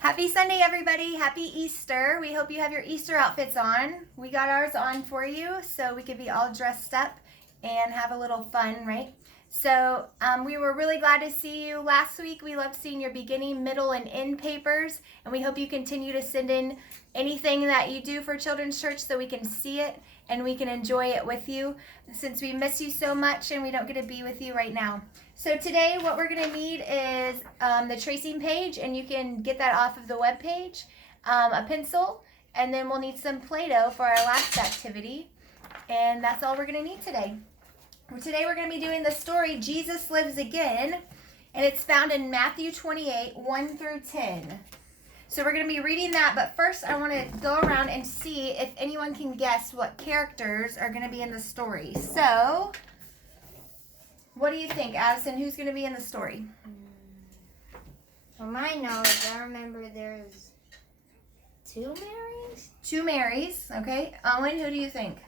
Happy Sunday, everybody. Happy Easter. We hope you have your Easter outfits on. We got ours on for you so we could be all dressed up and have a little fun, right? So we were really glad to see you last week. We loved seeing your beginning, middle, and end papers, and we hope you continue to send in anything that you do for Children's Church so we can see it and we can enjoy it with you, since we miss you so much and we don't get to be with you right now. So today what we're going to need is the tracing page, and you can get that off of the web page, a pencil, and then we'll need some Play-Doh for our last activity, and that's all we're going to need today. Today we're going to be doing the story Jesus Lives Again, and it's found in Matthew 28, 1 through 10. So we're going to be reading that, but first I want to go around and see if anyone can guess what characters are going to be in the story. So, what do you think, Addison? Who's going to be in the story? From my knowledge, I remember there's two Marys. Two Marys, okay. Owen, who do you think?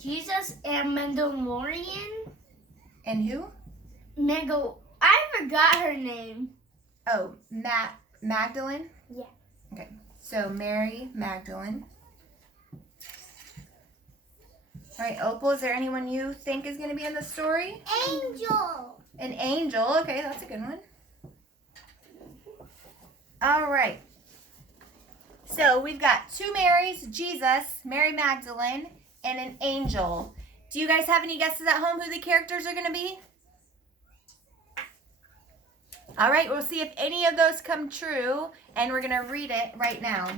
Jesus and Mandalorian. And who? I forgot her name. Oh, Magdalene? Yeah. Okay, so Mary Magdalene. All right, Opal, is there anyone you think is going to be in the story? Angel. An angel. Okay, that's a good one. All right. So we've got two Marys, Jesus, Mary Magdalene, and an angel. Do you guys have any guesses at home who the characters are going to be? All right, we'll see if any of those come true, and we're going to read it right now.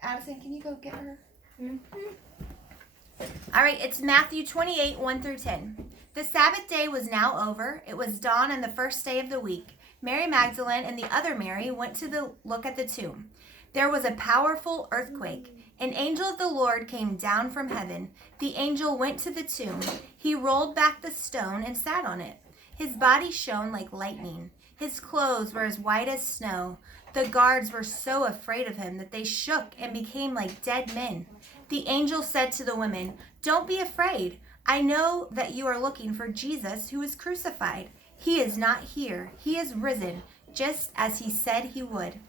Addison, can you go get her? Mm-hmm. All right, it's Matthew 28, 1 through 10. The Sabbath day was now over. It was dawn on the first day of the week. Mary Magdalene and the other Mary went to look at the tomb. There was a powerful earthquake. An angel of the Lord came down from heaven. The angel went to the tomb. He rolled back the stone and sat on it. His body shone like lightning. His clothes were as white as snow. The guards were so afraid of him that they shook and became like dead men. The angel said to the women, "Don't be afraid. I know that you are looking for Jesus who was crucified. He is not here. He is risen, just as he said he would.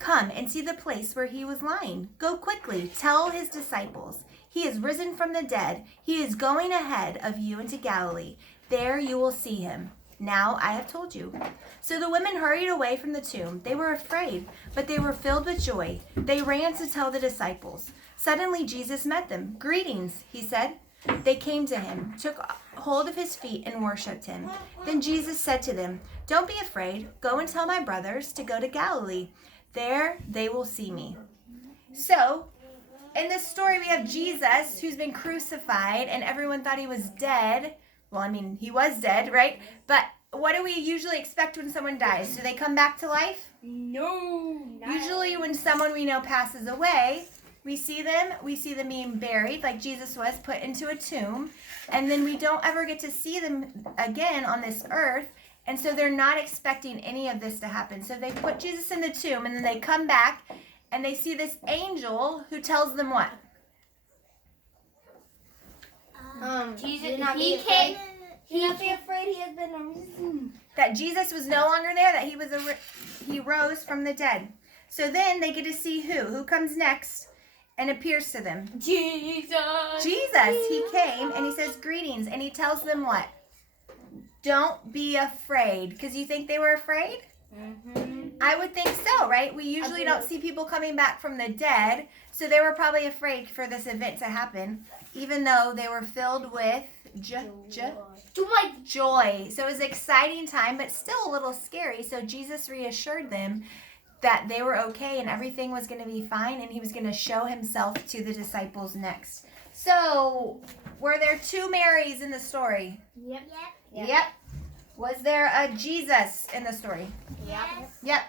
Come and see the place where he was lying. Go quickly. Tell his disciples. He is risen from the dead. He is going ahead of you into Galilee. There you will see him. Now I have told you." So the women hurried away from the tomb. They were afraid, but they were filled with joy. They ran to tell the disciples. Suddenly Jesus met them. "Greetings," he said. They came to him, took hold of his feet, and worshipped him. Then Jesus said to them, "Don't be afraid. Go and tell my brothers to go to Galilee. There they will see me." So, in this story we have Jesus, who's been crucified, and everyone thought he was dead. Well, I mean, he was dead, right? But what do we usually expect when someone dies? Do they come back to life? No. Usually when someone we know passes away, we see them being buried, like Jesus was, put into a tomb, and then we don't ever get to see them again on this earth, and so they're not expecting any of this to happen. So they put Jesus in the tomb, and then they come back, and they see this angel who tells them what? Jesus, Do not he be came. He Not be afraid. He has been arisen. That Jesus was no longer there, that he rose from the dead. So then they get to see who comes next and appears to them. Jesus. He came and he says greetings, and he tells them what? Don't be afraid. Because you think they were afraid? Mm-hmm. I would think so, right? We usually don't see people coming back from the dead, so they were probably afraid for this event to happen, even though they were filled with joy. So it was an exciting time, but still a little scary. So Jesus reassured them that they were okay and everything was going to be fine, and he was going to show himself to the disciples next. So, were there two Marys in the story? Yep. Was there a Jesus in the story? Yep.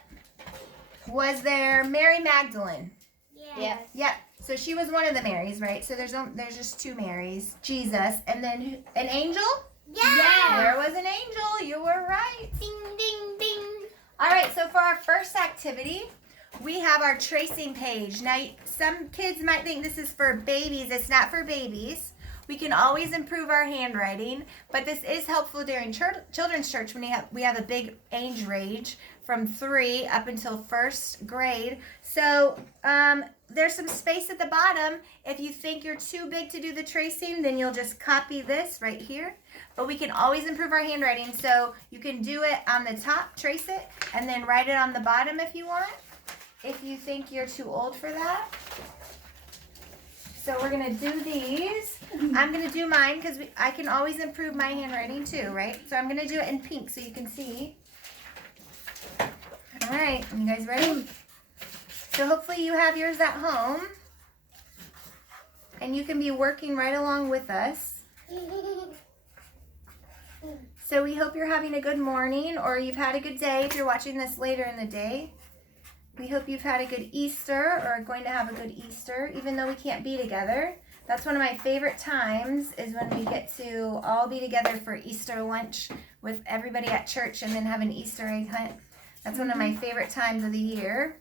Was there Mary Magdalene? Yep. So she was one of the Marys, right? So there's just two Marys. Jesus, and then an angel? Yeah. There was an angel. You were right. Ding, ding, ding. All right, so for our first activity, we have our tracing page. Now, some kids might think this is for babies. It's not for babies. We can always improve our handwriting, but this is helpful during children's church when we have a big age range from 3 up until first grade. So there's some space at the bottom. If you think you're too big to do the tracing, then you'll just copy this right here. But we can always improve our handwriting, so you can do it on the top, trace it, and then write it on the bottom if you want, if you think you're too old for that. So we're gonna do these. I'm gonna do mine because I can always improve my handwriting too, right? So I'm gonna do it in pink so you can see. All right, you guys ready? So hopefully you have yours at home and you can be working right along with us. So we hope you're having a good morning, or you've had a good day if you're watching this later in the day. We hope you've had a good Easter, or are going to have a good Easter, even though we can't be together. That's one of my favorite times, is when we get to all be together for Easter lunch with everybody at church and then have an Easter egg hunt. That's one of my favorite times of the year.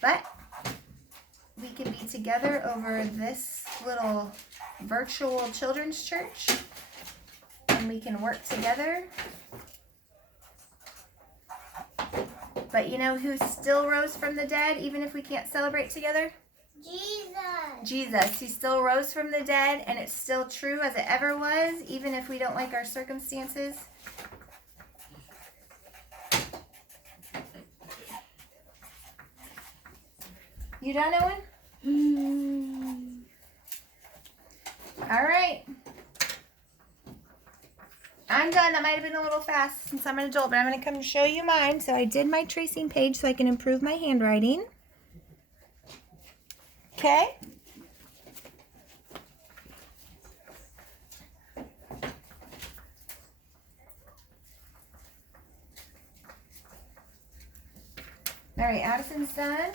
But we can be together over this little virtual children's church, and we can work together. But you know who still rose from the dead, even if we can't celebrate together? Jesus. Jesus. He still rose from the dead, and it's still true as it ever was, even if we don't like our circumstances. You done, Owen? All right. I'm done. That might have been a little fast since I'm an adult, but I'm going to come show you mine. So I did my tracing page so I can improve my handwriting. Okay. All right, Addison's done.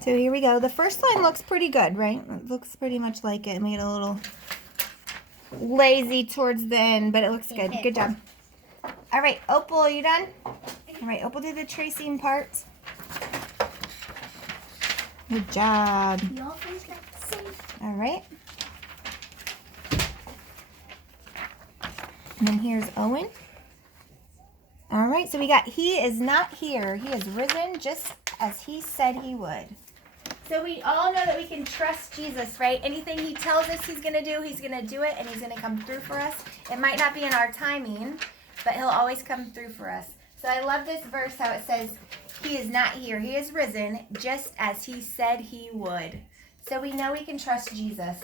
So here we go. The first line looks pretty good, right? It looks pretty much like it. I made it a little lazy towards the end, but it looks good. Good job. All right, Opal, are you done? All right, Opal did the tracing part. Good job. All right. And then here's Owen. All right, so we got, he is not here. He is risen just as he said he would. So we all know that we can trust Jesus, right? Anything he tells us he's going to do it, and he's going to come through for us. It might not be in our timing, but he'll always come through for us. So I love this verse, how it says, he is not here. He is risen just as he said he would. So we know we can trust Jesus.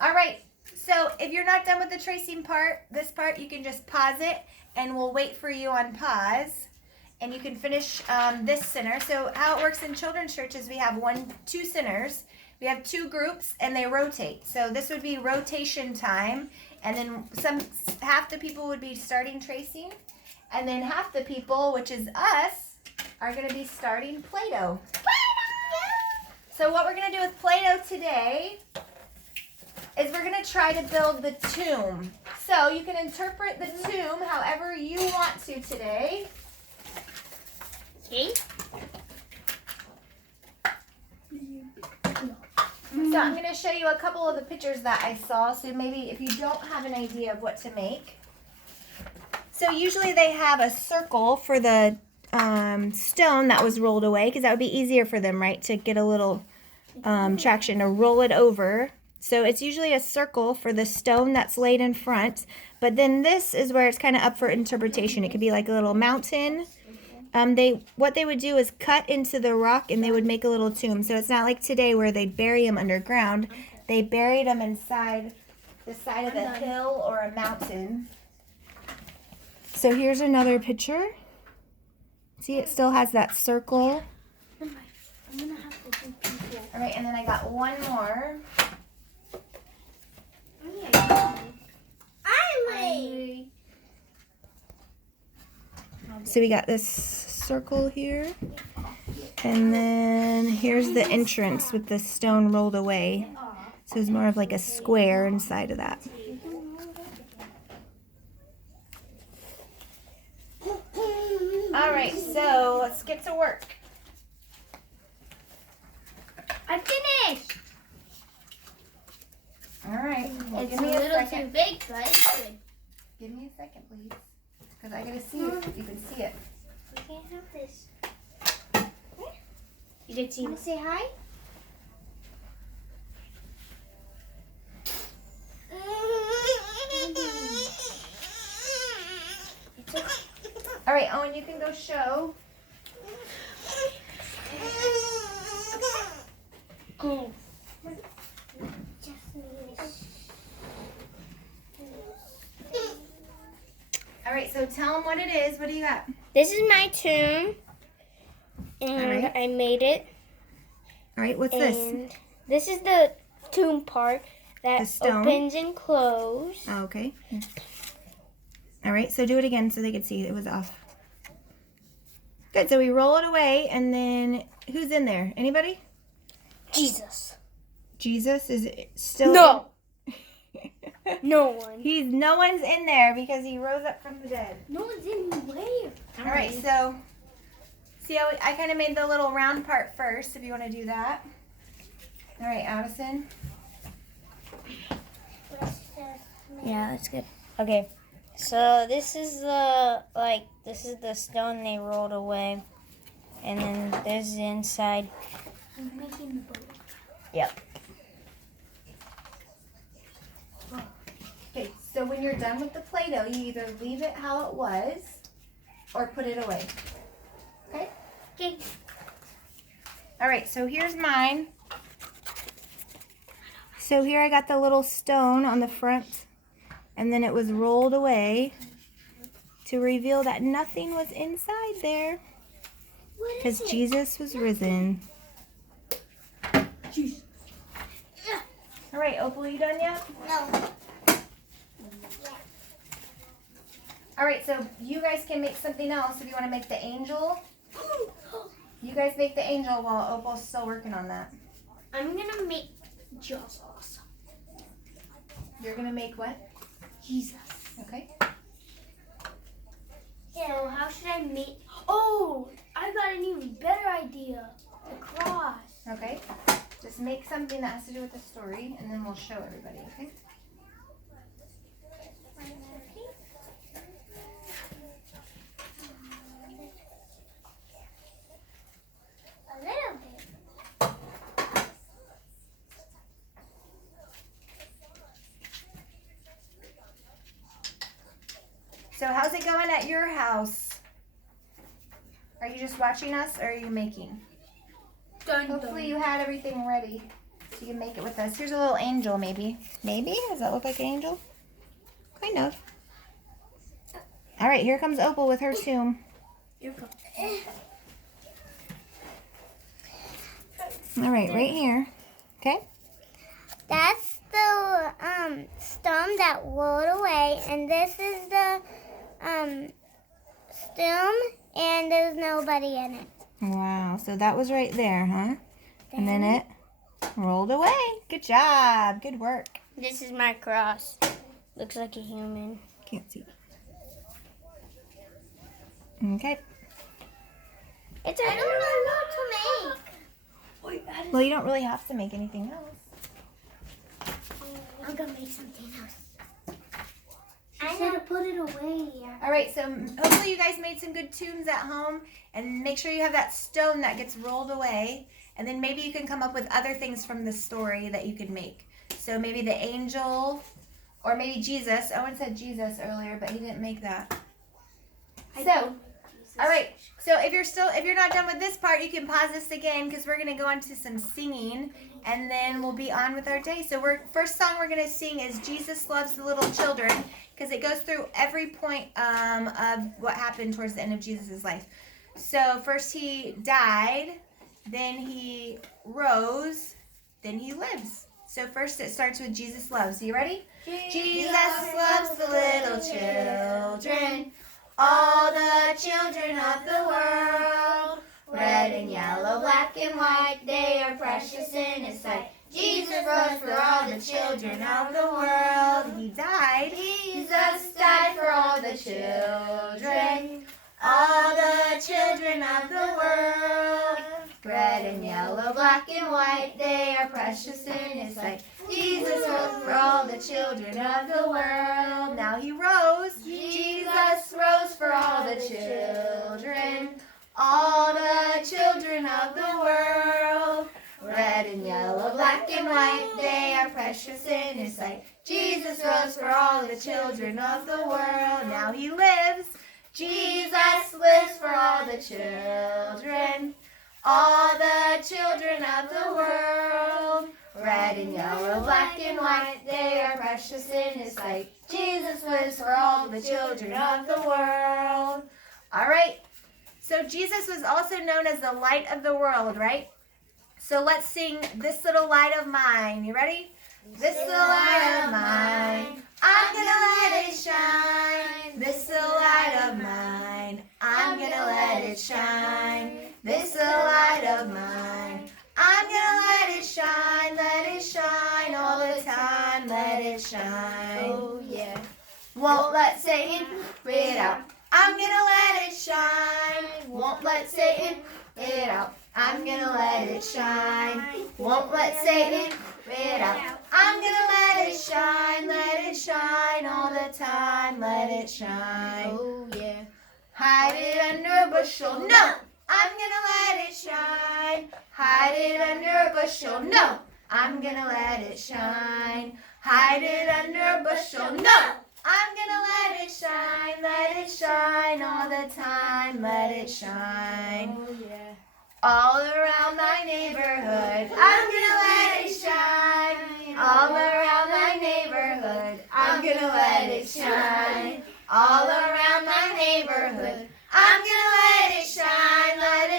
All right, so if you're not done with the tracing part, this part, you can just pause it, and we'll wait for you on pause. And you can finish this center. So how it works in children's churches, we have 2 centers. We have 2 groups, and they rotate. So this would be rotation time. And then half the people would be starting tracing. And then half the people, which is us, are going to be starting Play-Doh. So what we're going to do with Play-Doh today is we're going to try to build the tomb. So you can interpret the tomb however you want to today. Okay. So I'm going to show you a couple of the pictures that I saw, so maybe if you don't have an idea of what to make. So usually they have a circle for the stone that was rolled away, because that would be easier for them, right, to get a little traction to roll it over. So it's usually a circle for the stone that's laid in front, but then this is where it's kind of up for interpretation. It could be like a little mountain. What they would do is cut into the rock, and they would make a little tomb. So it's not like today where they bury them underground. They buried them inside the side of a hill or a mountain. So here's another picture. See, it still has that circle. I'm gonna have to do people. All right, and then I got one more. So we got this circle here, and then here's the entrance with the stone rolled away. So it's more of like a square inside of that. All right, so let's get to work. I finished. All right. Well, It's give a me a little too second. big, but it's good. Give me a second, please. Because I got to see it. You can see it. We can't have this. You get to want to say hi? All right, Owen, you can go show. Go. All right, so tell them what it is. What do you got? This is my tomb, and Alright. I made it. All right, what's this? And this is the tomb part The that stone? opens and closes. Oh, okay. All right, so do it again so they could see it was off. Good, so we roll it away, and then who's in there? Anybody? Jesus. Jesus is still No. No one. No one's in there because he rose up from the dead. No one's in where? All right, so see how I kind of made the little round part first if you want to do that. All right, Addison. Yeah, that's good. Okay. So this is the stone they rolled away. And then there's the inside. I'm making the boat. Yep. Okay, so when you're done with the Play-Doh, you either leave it how it was or put it away. Okay? Okay. All right, so here's mine. So here I got the little stone on the front, and then it was rolled away to reveal that nothing was inside there because Jesus was risen. Jesus. All right, Opal, you done yet? No. All right, so you guys can make something else if you want to make the angel. You guys make the angel while Opal's still working on that. I'm gonna make Jesus. You're going to make what? Jesus. Okay. So how should I make? Oh, I got an even better idea. The cross. Okay. Just make something that has to do with the story, and then we'll show everybody, okay? A little bit. So how's it going at your house? Are you just watching us, or are you making? Dun, Hopefully you had everything ready so you can make it with us. Here's a little angel, maybe. Maybe? Does that look like an angel? Kind of. All right, here comes Opal with her tomb. You're good. All right, right here. Okay? That's the stone that rolled away, and this is the stone, and there's nobody in it. Wow, so that was right there, huh? And then it rolled away. Good job. Good work. This is my cross. Looks like a human. Can't see. Okay. It's I don't know what to make. Well, you don't really have to make anything else. I'm gonna make something else. I said to put it away. All right, so hopefully you guys made some good tunes at home, and make sure you have that stone that gets rolled away, and then maybe you can come up with other things from the story that you could make. So maybe the angel, or maybe Jesus. Owen said Jesus earlier, but he didn't make that. So, all right. So if you're not done with this part, you can pause this again because we're gonna go on to some singing, and then we'll be on with our day. So first song we're gonna sing is "Jesus Loves the Little Children" because it goes through every point of what happened towards the end of Jesus' life. So first he died, then he rose, then he lives. So first it starts with Jesus loves. Are you ready? Jesus loves the little children. All the children of the world, red and yellow, black and white, they are precious in His sight. Jesus rose for all the children of the world. He died. Jesus died for all the children. All the children of the world, red and yellow, black and white, they are precious in His sight. Jesus rose for all the children of the world. Now He rose. Jesus rose for all the children. All the children of the world. Red and yellow, black and white, they are precious in His sight. Jesus rose for all the children of the world. Now He lives. Jesus lives for all the children. All the children of the world. Red and yellow, black and white, they are precious in His sight. Jesus lives for all the children of the world. All right. So Jesus was also known as the light of the world, right? So let's sing This Little Light of Mine. You ready? This little light of mine, I'm gonna let it shine. This little light of mine, I'm gonna let it shine. This little light of mine, I'm gonna let it shine all the time. Let it shine. Oh yeah. Won't let Satan it out. I'm gonna let it shine. Won't let Satan it out. I'm gonna let it shine. Won't let Satan it out. I'm gonna let it shine all the time. Let it shine. Oh yeah. Hide it under a bushel. No, I'm gonna let it shine. Hide it under a bushel. No, I'm gonna let it shine. Hide it under a bushel. No, I'm gonna let it shine all the time. Let it shine. Oh yeah. All around my neighborhood, I'm gonna let it shine. All around my neighborhood, I'm gonna let it shine. All around my neighborhood, I'm gonna let it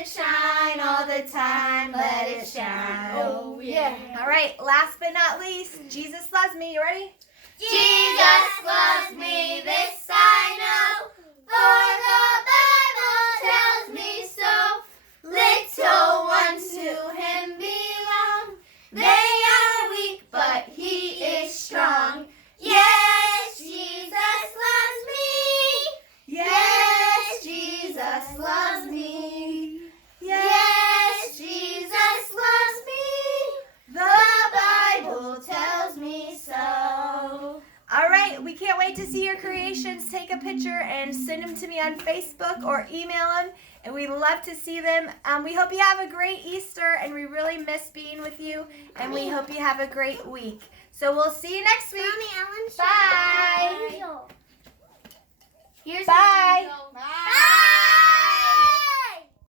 shine all the time. Let it shine. Oh yeah. All right, last but not least, Jesus loves me. You ready? Jesus loves me, this I know, for the Bible tells me so. Little ones to Him belong. They are weak, but He is strong. Yes, Jesus loves me. Yes, Jesus loves me. Yes, Jesus loves me. The Bible tells me so. All right, we can't wait to see your creations. Take a picture and send them to me on Facebook or email them, and we love to see them. We hope you have a great Easter, and we really miss being with you, and we hope you have a great week. So we'll see you next week. Bye. Here's Bye. Bye.